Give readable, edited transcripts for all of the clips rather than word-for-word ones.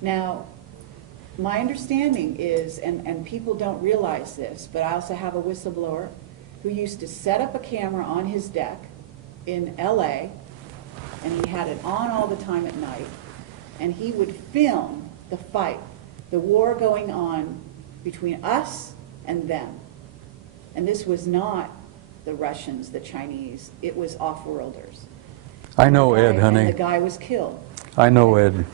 Now, my understanding is, and people don't realize this, but I also have a whistleblower who used to set up a camera on his deck in LA, and he had it on all the time at night, and he would film the fight, the war going on between us and them. And this was not the Russians, the Chinese, it was off-worlders. I know, Ed, honey. And the guy was killed. I know, Ed.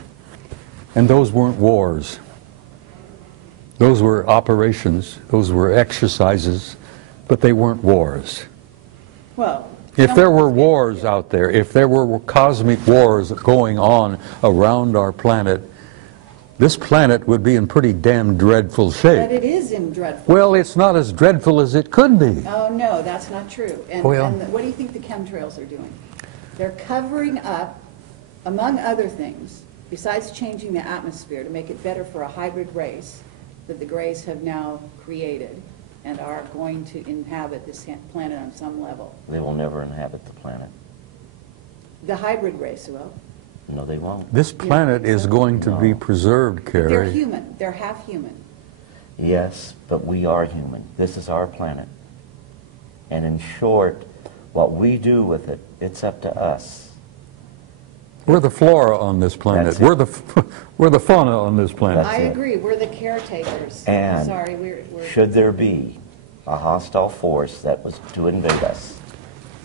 And those weren't wars. Those were operations, those were exercises, but they weren't wars. Well, if there were wars out there, if there were cosmic wars going on around our planet, this planet would be in pretty damn dreadful shape. but it is in dreadful. Well, it's not as dreadful as it could be. Oh, no, that's not true. And, Well- and what do you think the chemtrails are doing? They're covering up, among other things, besides changing the atmosphere to make it better for a hybrid race that the Greys have now created and are going to inhabit this planet on some level. They will never inhabit the planet. The hybrid race will. No, they won't. This planet is going to be No. preserved, They're Kerry. human. They're half human. Yes, but we are human. This is our planet. And in short, what we do with it, it's up to us. We're the flora on this planet. That's it. We're the fauna on this planet. That's I it. agree. We're the caretakers. And Sorry, we're should there be a hostile force that was to invade us,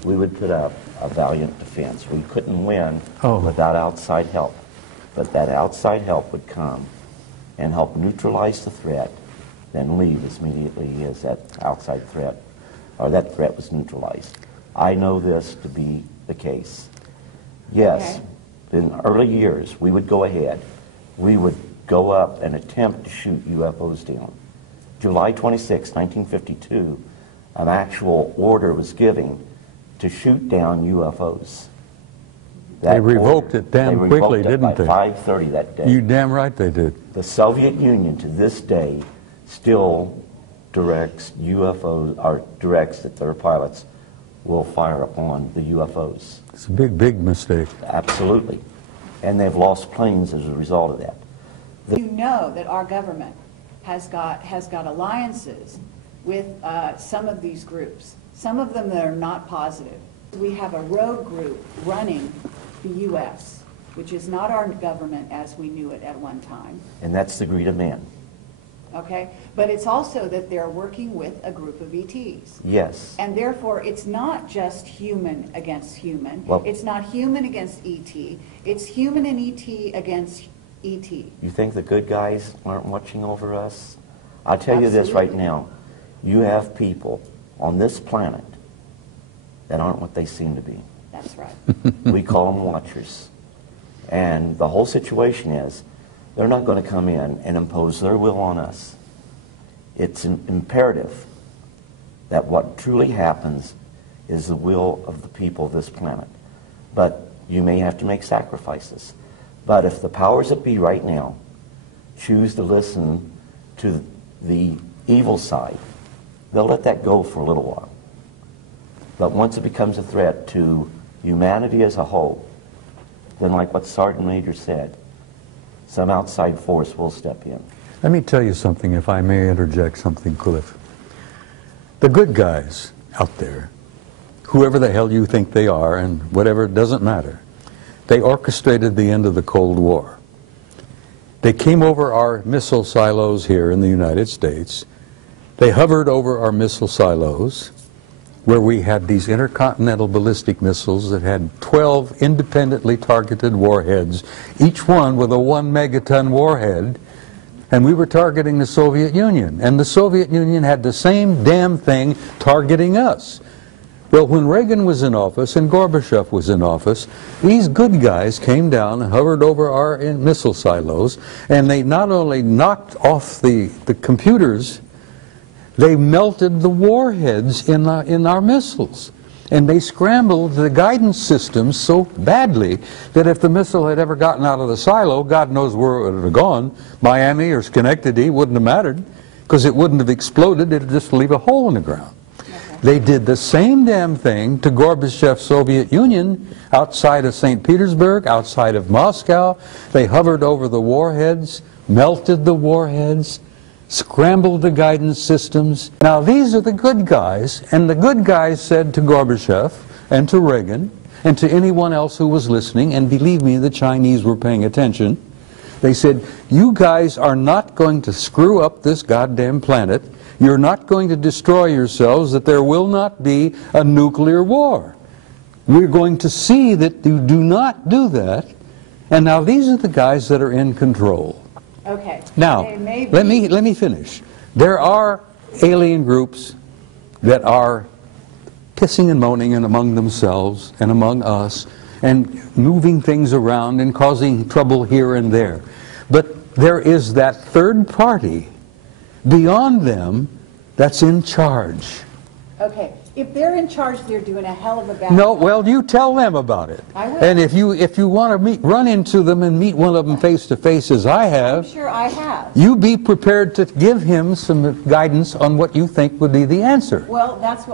we would put up a valiant defense. We couldn't win without outside help. But that outside help would come and help neutralize the threat, then leave as immediately as that outside threat, or that threat was neutralized. I know this to be the case. Yes, in early years, we would go ahead. We would go up and attempt to shoot UFOs down. July 26, 1952, an actual order was given to shoot down UFOs. They revoked it damn quickly, didn't they? By 5:30 that day. You damn right they did. The Soviet Union to this day still directs UFOs, or directs that their pilots will fire upon the UFOs. It's a big, big mistake. Absolutely. And they've lost planes as a result of that. You know that our government has got alliances with some of these groups. Some of them that are not positive. We have a rogue group running the U.S., which is not our government as we knew it at one time. And that's the greed of man. Okay? But it's also that they're working with a group of ETs. Yes. And therefore, it's not just human against human. Well, it's not human against ET. It's human and ET against ET. you think the good guys aren't watching over us? I'll tell you this right now. You have people on this planet that aren't what they seem to be. That's right. We call them watchers. And the whole situation is, they're not going to come in and impose their will on us. It's imperative that what truly happens is the will of the people of this planet. But you may have to make sacrifices. But if the powers that be right now choose to listen to the evil side, they'll let that go for a little while. But once it becomes a threat to humanity as a whole, then like what Sergeant Major said, some outside force will step in. Let me tell you something, if I may interject something, Cliff. The good guys out there, whoever the hell you think they are, and whatever, it doesn't matter, they orchestrated the end of the Cold War. They came over our missile silos here in the United States. They hovered over our missile silos, where we had these intercontinental ballistic missiles that had 12 independently targeted warheads, each one with a 1 megaton warhead, and we were targeting the Soviet Union. And the Soviet Union had the same damn thing targeting us. Well, when Reagan was in office and Gorbachev was in office, these good guys came down and hovered over our missile silos, and they not only knocked off the computers, they melted the warheads in our missiles. And they scrambled the guidance systems so badly that if the missile had ever gotten out of the silo, God knows where it would have gone. Miami or Schenectady wouldn't have mattered, because it wouldn't have exploded. It would just leave a hole in the ground. They did the same damn thing to Gorbachev's Soviet Union outside of St. Petersburg, outside of Moscow. They hovered over the warheads, melted the warheads, scrambled the guidance systems. Now these are the good guys, and the good guys said to Gorbachev and to Reagan and to anyone else who was listening, and believe me, the Chinese were paying attention, they said, you guys are not going to screw up this goddamn planet. You're not going to destroy yourselves, that there will not be a nuclear war. We're going to see that you do not do that. And now these are the guys that are in control. Okay. Now, let me finish. There are alien groups that are pissing and moaning and among themselves and among us and moving things around and causing trouble here and there. But there is that third party beyond them that's in charge. Okay. If they're in charge, they're doing a hell of a bad No, job. well, you tell them about it. I will. And if you want to run into them and meet one of them face to face, as I have, I'm sure I have. you be prepared to give him some guidance on what you think would be the answer. Well, that's what